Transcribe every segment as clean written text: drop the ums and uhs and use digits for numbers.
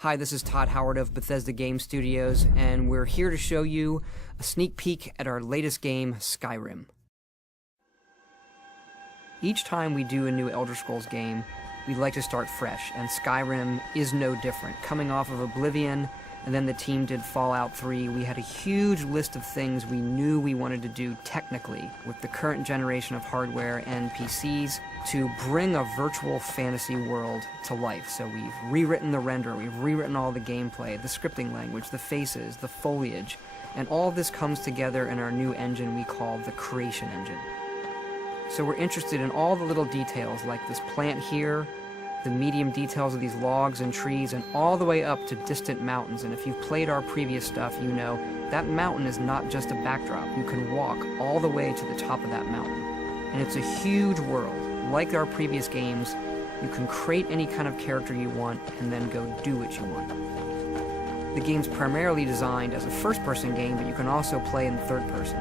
Hi, this is Todd Howard of Bethesda Game Studios, and we're here to show you a sneak peek at our latest game, Skyrim. Each time we do a new Elder Scrolls game, we like to start fresh, and Skyrim is no different. Coming off of Oblivion, and then the team did Fallout 3, we had a huge list of things we knew we wanted to do technically with the current generation of hardware and PCs to bring a virtual fantasy world to life. So we've rewritten the render, we've rewritten all the gameplay, the scripting language, the faces, the foliage, and all of this comes together in our new engine we call the Creation Engine. So we're interested in all the little details like this plant here, the medium details of these logs and trees, and all the way up to distant mountains. And if you've played our previous stuff, you know that mountain is not just a backdrop. You can walk all the way to the top of that mountain. And it's a huge world. Like our previous games, you can create any kind of character you want and then go do what you want. The game's primarily designed as a first-person game, but you can also play in third person.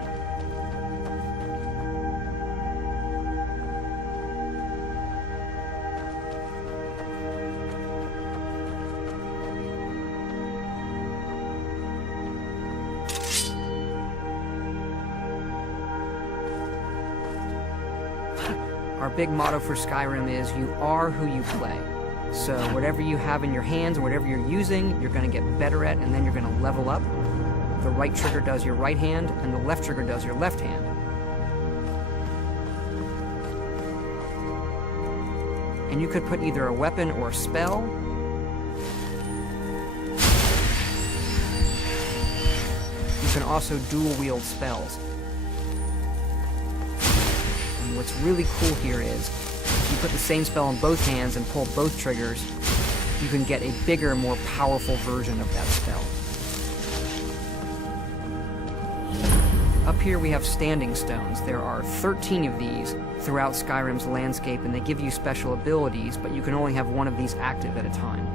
Our big motto for Skyrim is, you are who you play. So whatever you have in your hands, or whatever you're using, you're going to get better at, and then you're going to level up. The right trigger does your right hand, and the left trigger does your left hand. And you could put either a weapon or a spell. You can also dual-wield spells. What's really cool here is, if you put the same spell in both hands and pull both triggers, you can get a bigger, more powerful version of that spell. Up here we have standing stones. There are 13 of these throughout Skyrim's landscape, and they give you special abilities, but you can only have one of these active at a time.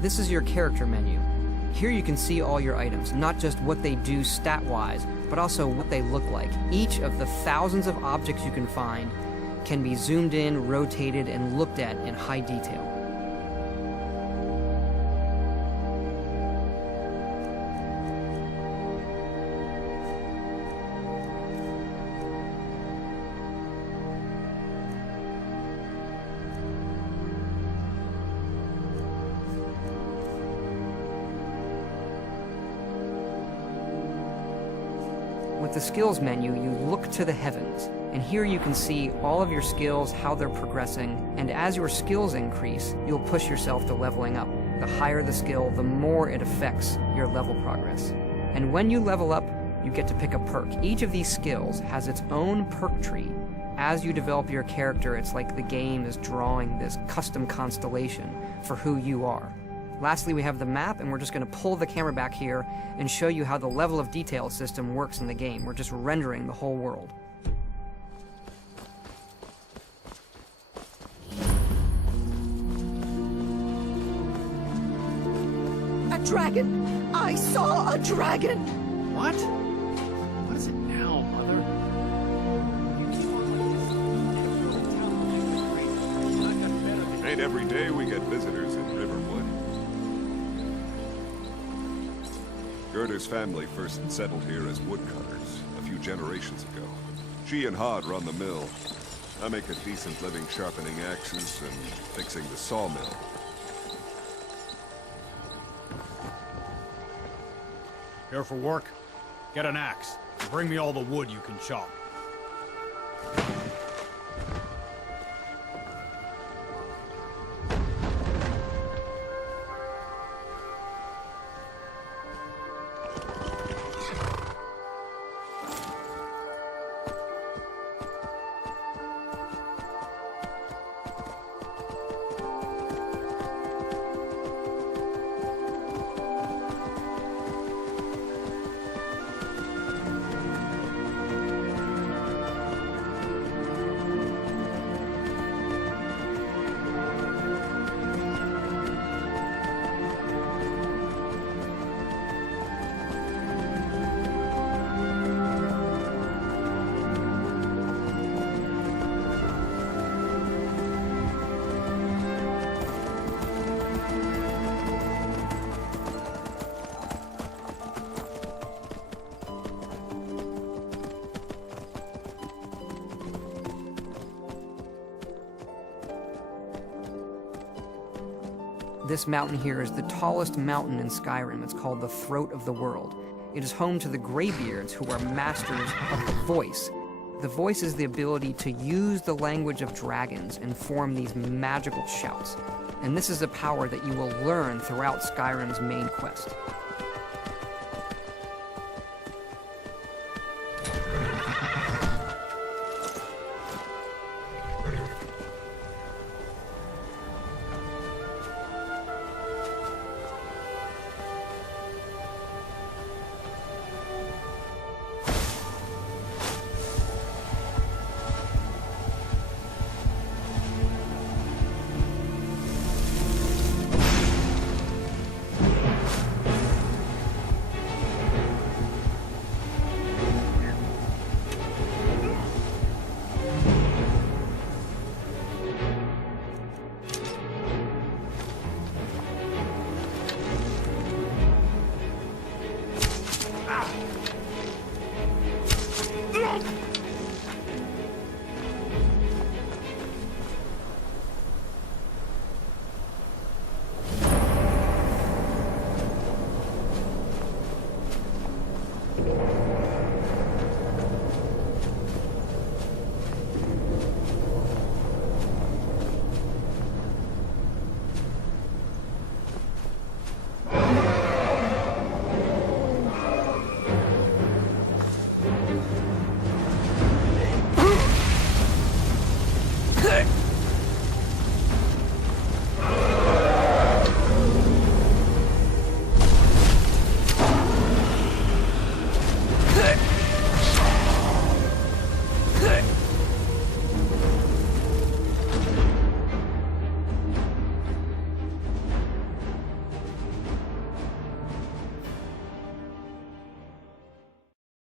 This is your character menu. Here you can see all your items, not just what they do stat-wise, but also what they look like. Each of the thousands of objects you can find can be zoomed in, rotated, and looked at in high detail. With the skills menu, you look to the heavens, and here you can see all of your skills, how they're progressing, and as your skills increase, you'll push yourself to leveling up. The higher the skill, the more it affects your level progress. And when you level up, you get to pick a perk. Each of these skills has its own perk tree. As you develop your character, it's like the game is drawing this custom constellation for who you are. Lastly, we have the map, and we're just going to pull the camera back here and show you how the level of detail system works in the game. We're just rendering the whole world. dragon! I saw a dragon! What? What is it now, Mother? You keep on like this, Ain't every day we get visitors in Riverwood. Gerder's family first settled here as woodcutters a few generations ago. She and Hod run the mill. I make a decent living sharpening axes and fixing the sawmill. Here for work? Get an axe. And bring me all the wood you can chop. This mountain here is the tallest mountain in Skyrim. It's called the Throat of the World. It is home to the Greybeards, who are masters of the voice. The voice is the ability to use the language of dragons and form these magical shouts. And this is a power that you will learn throughout Skyrim's main quest.